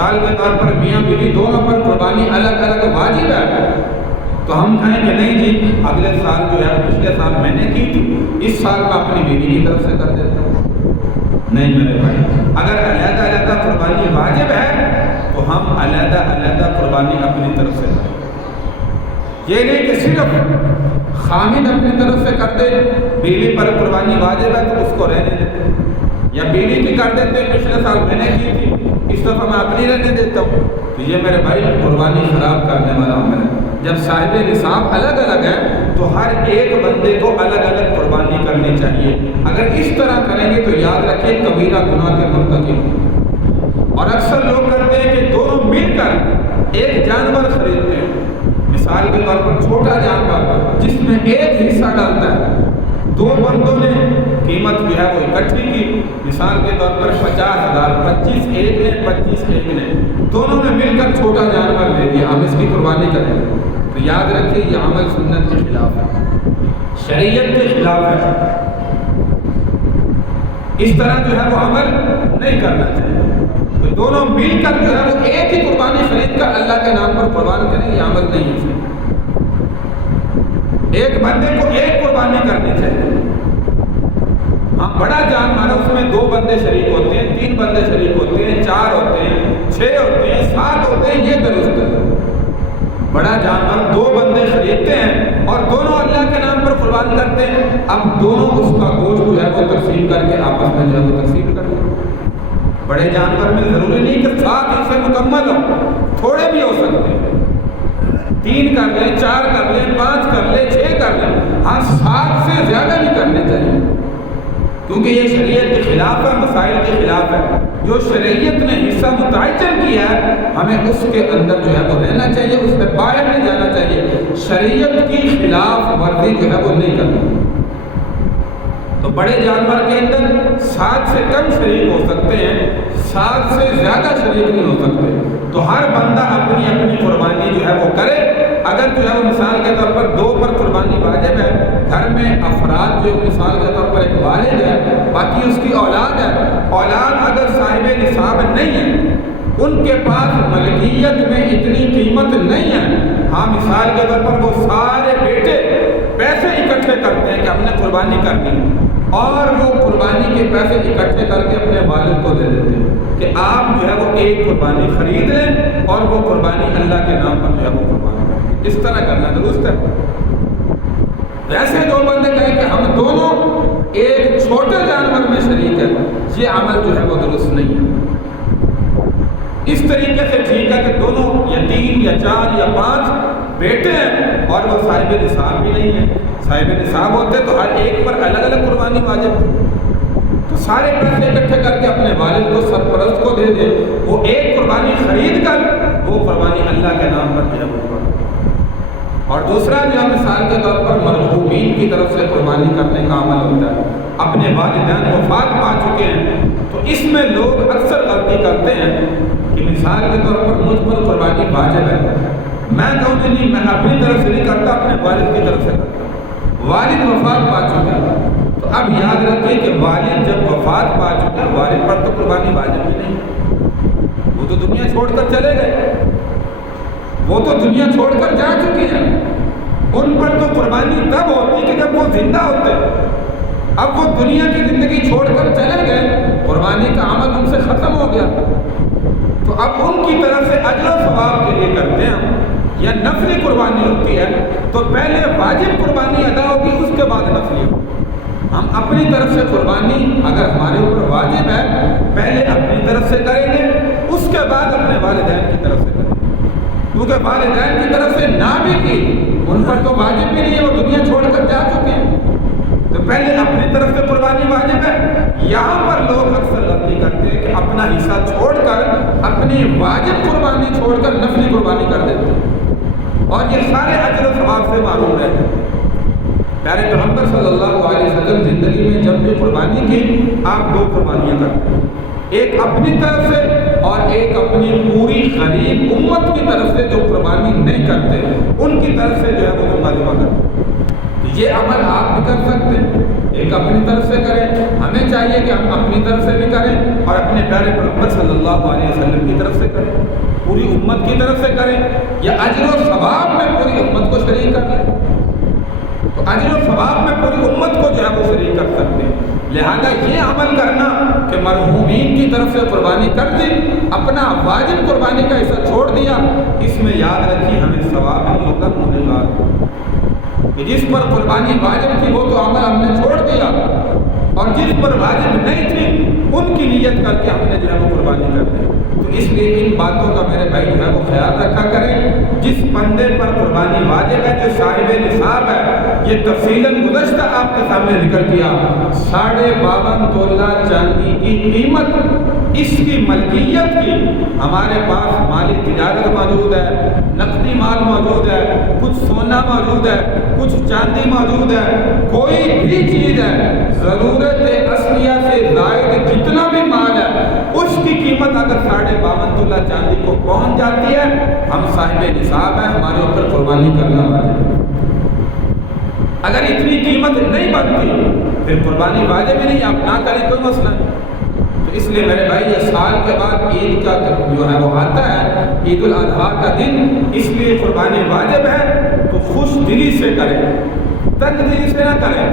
مثال کے طور پر میاں بیوی دونوں پر قربانی الگ الگ واجب ہے، تو ہم کہیں کہ نہیں جی اگلے سال جو ہے پچھلے سال میں نے کی تھی، اس سال میں اپنی بیوی کی طرف سے کر دیتا ہوں۔ نہیں میرے بھائی، اگر علیحدہ علیحدہ قربانی واجب ہے تو ہم علیحدہ علیحدہ قربانی اپنی طرف سے کریں۔ یہ نہیں کہ صرف خامد اپنی طرف سے کر دے، بیوی پر قربانی واجب ہے تو اس کو رہنے دیتے، یا بیوی کی کر دیتے پچھلے سال میں نے کی تھی اس دفعہ میں اپنی رہنے دیتا ہوں، تو یہ میرے بھائی قربانی خراب کرنے والا عمل ہے۔ جب صاحب نصاب الگ الگ ہے تو ہر ایک بندے کو الگ الگ قربانی کرنی چاہیے۔ اگر اس طرح کریں گے تو یاد رکھیں کبیرہ گناہ کے مرتکب ہوں۔ اور اکثر لوگ کرتے ہیں کہ دونوں مل کر ایک جانور خریدتے ہیں، مثال کے طور پر چھوٹا جانور جس میں ایک حصہ ڈالتا ہے، دو بندوں نے قیمت جو ہے وہ اکٹھی کی، مثال کے طور پر 50,000، 25 ایک نے 25 ایک نے، دونوں نے مل کر چھوٹا جانور لے لیا، ہم اس کی قربانی کریں گے، تو یاد رکھیے یہ عمل سنت کے خلاف ہے، شریعت کے خلاف ہے، اس طرح جو ہے وہ عمل نہیں کرنا چاہیے۔ تو دونوں مل کر جو ہے وہ ایک ہی قربانی خرید کر اللہ کے نام پر قربان کریں، یہ عمل نہیں ہے۔ ایک بندے کو ایک قربانی کرنی چاہیے۔ ہاں بڑا جانور ہے، اس میں 2 بندے شریک ہوتے ہیں، 3 بندے شریک ہوتے ہیں، 4 ہوتے ہیں، 6 ہوتے ہیں، 7 ہوتے ہیں، یہ درست ہے۔ بڑا جانور 2 بندے خریدتے ہیں اور دونوں اللہ کے نام پر قربان کرتے ہیں، اب دونوں اس کا گوشت جو ہے وہ تقسیم کر کے آپس میں جو ہے وہ تقسیم کر لیں۔ بڑے جانور میں ضروری نہیں کہ 7 حصے مکمل ہوں، تھوڑے بھی ہو سکتے ہیں، 3 کر لیں، 4 کر لیں، 5 کر لیں، 6 کر لیں، ہاں 7 سے زیادہ نہیں کرنے چاہیے، کیونکہ یہ شریعت کے خلاف ہے، مسائل کے خلاف ہے۔ جو شریعت نے حصہ متعین کیا ہے ہمیں اس کے اندر جو ہے وہ رہنا چاہیے، اس سے باہر نہیں جانا چاہیے، شریعت کی خلاف ورزی جو ہے وہ نہیں کرنی۔ تو بڑے جانور کے اندر 7 سے کم شریک ہو سکتے ہیں، 7 سے زیادہ شریک نہیں ہو سکتے، تو ہر بندہ اپنی اپنی قربانی جو ہے وہ کرے۔ اگر جو ہے وہ مثال کے طور پر 2 پر قربانی واجب ہے، گھر میں افراد جو مثال کے طور پر ایک والد ہے، باقی اس کی اولاد ہے، اولاد اگر صاحب نصاب نہیں ہے، ان کے پاس ملکیت میں اتنی قیمت نہیں ہے، ہاں مثال کے طور پر وہ سارے بیٹے پیسے اکٹھے کرتے ہیں کہ ہم نے قربانی کرنی ہے، اور وہ قربانی کے پیسے اکٹھے کر کے اپنے والد کو دے دیتے ہیں کہ آپ جو ہے وہ ایک قربانی خرید لیں اور وہ قربانی اللہ کے نام پر جو ہے وہ قربانی کریں، اس طرح کرنا درست ہے۔ ویسے 2 بندے کہیں کہ ہم دونوں ایک چھوٹے جانور میں شریک ہیں، یہ عمل جو ہے وہ درست نہیں ہے۔ اس طریقے سے ٹھیک ہے کہ دونوں یا 3 یا 4 یا 5 بیٹے ہیں اور وہ صاحب نصاب بھی نہیں ہے، صاحب نصاب ہوتے تو ہر ایک پر الگ الگ قربانی واجب تھی، تو سارے پیسے اکٹھے کر کے اپنے والد کو سرپرست کو دے دے، وہ ایک قربانی خرید کر وہ قربانی اللہ کے نام پر جو ہے وہ قربانی۔ اور دوسرا جو مثال کے طور پر مرحومین کی طرف سے قربانی کرنے کا عمل ہوتا ہے، اپنے والدین وفات پا چکے ہیں، تو اس میں لوگ اکثر غلطی کرتے ہیں کہ مثال کے طور پر مجھ پر قربانی واجب ہے، میں کہوں کہ نہیں میں اپنی طرف سے نہیں کرتا، اپنے والد کی طرف سے کرتا، والد وفات پا چکا ہے، تو اب یاد رکھیں کہ والد جب وفات پا چکا ہے والد پر تو قربانی واجب ہی نہیں، وہ تو دنیا چھوڑ کر چلے گئے، وہ تو دنیا چھوڑ کر جا چکے ہیں، ان پر تو قربانی تب ہوتی کہ جب وہ زندہ ہوتے، اب وہ دنیا کی زندگی چھوڑ کر چلے گئے، قربانی کا عمل ان سے ختم ہو گیا، تو اب ان کی طرف سے اجر و ثواب کے لیے کرتے ہیں ہم، یا نفلی قربانی ہوتی ہے تو پہلے واجب قربانی ادا ہوگی اس کے بعد نفلی ہوگی۔ ہم اپنی طرف سے قربانی اگر ہمارے اوپر واجب ہے پہلے اپنی طرف سے کریں گے، اس کے بعد اپنے والدین کی طرف سے کریں گے، کیونکہ والدین کی طرف سے نہ بھی کی ان پر تو واجب بھی نہیں ہے، وہ دنیا چھوڑ کر جا چکے ہیں، تو پہلے اپنی طرف سے قربانی واجب ہے۔ یہاں پر لوگ اکثر غلطی کرتے ہیں کہ اپنا حصہ چھوڑ کر اپنی واجب قربانی چھوڑ کر نفلی قربانی کر دیتے ہیں، اور یہ سارے اجر و ثواب سے معروم رہتے ہیں۔ پیارے پیغمبر صلی اللہ علیہ وسلم زندگی میں جب بھی قربانی کی آپ 2 قربانیاں کرتے ہیں، ایک اپنی طرف سے اور ایک اپنی پوری غریب امت کی طرف سے جو قربانی نہیں کرتے ان کی طرف سے جو ہے وہ ذبح کرتے ہیں۔ یہ عمل آپ بھی کر سکتے ہیں، ایک اپنی طرف سے کریں، ہمیں چاہیے کہ ہم اپنی طرف سے بھی کریں اور اپنے پیارے پیغمبر صلی اللہ علیہ وسلم کی طرف سے کریں، پوری امت کی طرف سے کریں، یا اجر و ثواب میں پوری امت کو شریک کر لیں۔ تو اجر و ثواب میں پوری امت کو جو ہے وہ شریک کر سکتے ہیں۔ لہذا یہ عمل کرنا کہ مرحومین کی طرف سے قربانی کر دی، اپنا واجب قربانی کا حصہ چھوڑ دیا، اس میں یاد رکھیے ہمیں ثواب نہیں ہوگا، ہونے گا کہ جس پر قربانی واجب تھی وہ تو عمل ہم نے چھوڑ دیا، اور جس پر واجب نہیں تھی ان کی نیت کر کے ہم نے جو ہے وہ قربانی کر دی۔ تو اس لیے ان باتوں کا میرے بھائی جو ہے وہ خیال رکھا کریں۔ جس بندے پر قربانی واجب ہے، جو صاحب نصاب ہے، یہ تفصیلاً گزشتہ آپ کے سامنے ذکر کیا، 52.5 تولہ چاندی کی قیمت، اس کی ملکیت کی ہمارے پاس مالی تجارت موجود ہے، نقدی مال موجود ہے، کچھ سونا موجود ہے، کچھ چاندی موجود ہے، کوئی بھی چیز ہے، ضرورت اصلیہ سے زائد جتنا بھی مال ہے اس کی قیمت اگر 52.5 تولہ چاندی کو پہنچ جاتی ہے، ہم صاحب نصاب ہے، ہمارے اوپر قربانی کرنا واجب ہے۔ اگر اتنی قیمت نہیں بنتی پھر قربانی واجب ہی نہیں، آپ نہ کریں کوئی مسئلہ نہیں۔ تو اس لیے میرے بھائی یہ سال کے بعد عید کا جو ہے وہ آتا ہے، عید الاضحیٰ کا دن، اس لیے قربانی واجب ہے تو خوش دلی سے کریں، تنگ دلی سے نہ کریں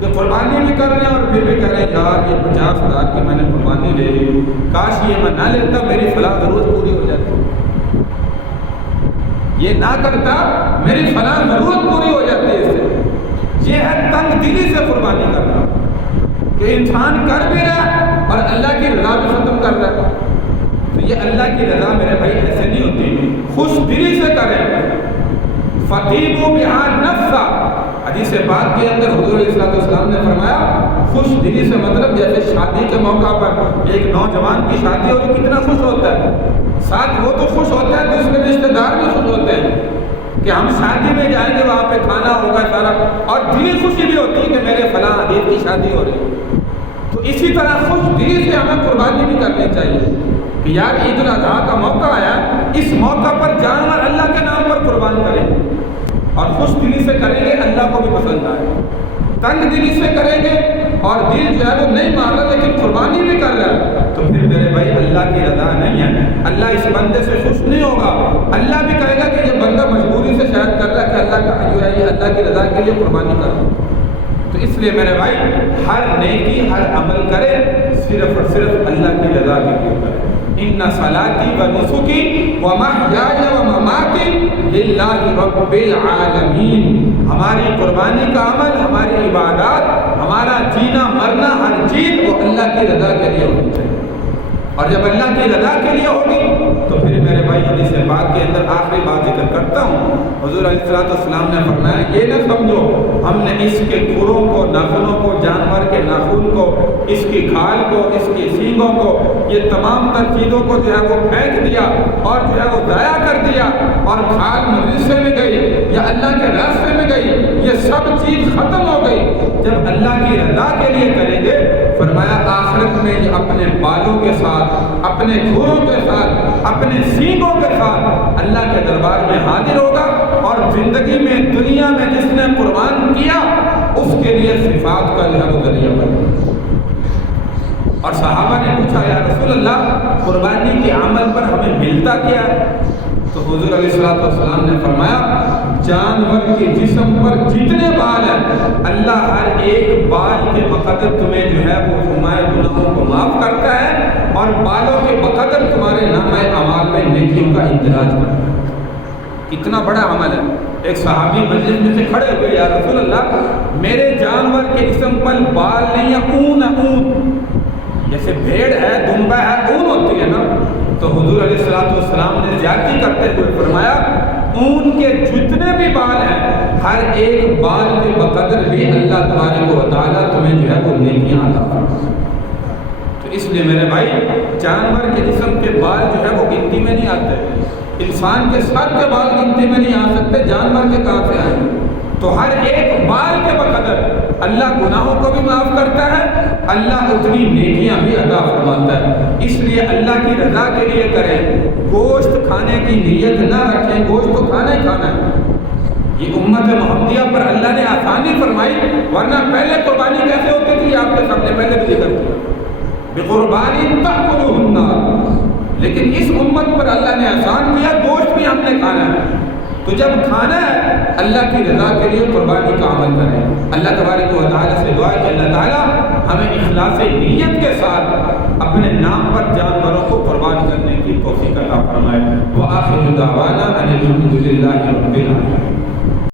کہ قربانی بھی کر رہے ہیں اور پھر بھی کہہ رہے ہیں یار یہ 50,000 کی میں نے قربانی لے لی، کاش یہ میں نہ لیتا، میری فلاں ضرورت پوری ہو جاتی، یہ نہ کرتا میری فلاں ضرورت پوری ہو جاتی ہے۔ اس سے یہ ہے تنگ دلی سے قربانی کرنا، کہ انسان کر بھی رہا ہے اور اللہ کی رضا بھی ختم کر رہا ہے۔ تو یہ اللہ کی رضا میرے بھائی ایسے نہیں ہوتی، خوش دلی سے کریں۔ فَطِيبُوا بِهَا نَفْسًا، حدیث پاک کے اندر حضور علیہ السلام نے فرمایا خوش دلی سے مطلب جیسے شادی کے موقع پر ایک نوجوان کی شادی ہوئی کتنا خوش ہوتا ہے، ساتھ وہ تو خوش ہوتا ہے، دوسرے رشتہ دار بھی خوش ہوتے ہیں کہ ہم شادی میں جائیں گے، وہاں پہ کھانا ہوگا سارا، اور دلی خوشی بھی ہوتی ہے کہ میرے فلاں عزیز کی شادی ہو رہی ہے۔ تو اسی طرح خوش دلی سے ہمیں قربانی بھی کرنی چاہیے کہ یار عید الاضحیٰ کا موقع آیا، اس موقع پر جانور اللہ کے نام پر قربان کریں، اور خوش دلی سے کریں گے اللہ کو بھی پسند آئے۔ تنگ دلی سے کریں گے اور دل جو ہے وہ نہیں مان رہا لیکن قربانی بھی کر رہا ہے، تو پھر میرے بھائی اللہ کی رضا نہیں ہے، اللہ اس بندے سے خوش نہیں ہوگا۔ اللہ بھی کہے گا کہ یہ بندہ مجبوری سے شاید کر رہا ہے کہ اللہ کا جو ہے یہ اللہ کی رضا کے لیے قربانی کرو۔ تو اس لیے میرے بھائی ہر نیکی ہر عمل کرے صرف اور صرف اللہ کی رضا کے لیے کرے۔ ان صلاتی و نسکی و محیای و مماتی للہ رب العالمین، ہماری قربانی کا عمل، ہماری عبادات، ہمارا جینا مرنا ہر چیز وہ اللہ کی رضا کے لیے ہونی چاہیے، اور جب اللہ کی رضا کے لیے ہوگی تو پھر میرے بھائی حدیث پاک کے اندر آخری بات ذکر کرتا ہوں، حضور علیہ السلام نے فرمایا یہ نہ سمجھو ہم نے اس کے کھروں کو، ناخنوں کو، جانور کے ناخن کو، اس کی کھال کو، اس کی سینگوں کو، یہ تمام تر چیزوں کو جو ہے وہ پھینک دیا اور جو ہے وہ ضائع کر دیا، اور کھال مدرسے میں گئی یا اللہ کے راستے میں گئی، یہ سب چیز ختم ہو گئی۔ جب اللہ کی رضا کے لیے کریں گے، فرمایا آخرت میں یہ اپنے بالوں کے ساتھ، اپنے کھروں کے ساتھ، اپنے سینگوں کے ساتھ اللہ کے دربار میں حاضر ہوگا، اور زندگی میں دنیا میں جس نے قربان کیا اس کے لیے صفات کا جو ہے وہ ذریعہ بنا۔ اور صحابہ نے پوچھا یا رسول اللہ قربانی کے عمل پر ہمیں ملتا کیا ہے؟ تو حضور علیہ السلام نے فرمایا جانور کے جسم پر جتنے بال ہیں اللہ ہر ایک بال کے بقدر تمہیں جو ہے وہ تمہارے گناہوں کو معاف کرتا ہے، اور بالوں کے بقدر تمہارے نامہ اعمال میں نیکیوں کا اندراج کرتا ہے۔ اتنا بڑا عمل ہے۔ ایک صحابی مجلس میں سے کھڑے ہوئے یا رسول اللہ میرے جانور کے جسم پر بال نہیں ہے، اون ہے، اون، جیسے بھیڑ ہے، دمبا ہے، اون ہوتی ہے نا، تو حضور علیہ السلام نے زیادتی کرتے ہوئے فرمایا اون کے جتنے بھی بال ہیں ہر ایک بال کے بقدر بھی اللہ تبارک و تعالیٰ تمہیں جو ہے وہ نیکیاں عطا فرمائے۔ تو اس لیے میرے بھائی جانور کے جسم کے بال جو ہے وہ گنتی میں نہیں آتے، انسان کے سر کے بال گنتی میں نہیں آ سکتے، جانور کے کہاں سے آئیں گے؟ تو ہر ایک بال کے بقدر اللہ گناہوں کو بھی معاف کرتا ہے، اللہ اتنی نیکیاں بھی عطا فرماتا ہے۔ اس لیے اللہ کی رضا کے لیے کریں، گوشت کھانے کی نیت نہ رکھیں، گوشت تو کھانا ہی کھانا ہے، یہ امت محمدیہ پر اللہ نے آسانی فرمائی، ورنہ پہلے قربانی کیسے ہوتی تھی آپ کے سامنے پہلے بھی ذکر کیا، بقربان تأکلہ النار، لیکن اس امت پر اللہ نے آسان کیا، گوشت بھی ہم نے کھانا ہے، تو جب کھانا ہے اللہ کی رضا کے لیے قربانی کا عمل کریں۔ اللہ تبارک و تعالیٰ سے دعا ہے کہ اللہ تعالیٰ ہمیں اخلاص نیت کے ساتھ اپنے نام پر جانوروں کو قربان کرنے کی توفیق عطا فرمائے۔ وآخر دعوانا ان الحمد للہ رب العالمین۔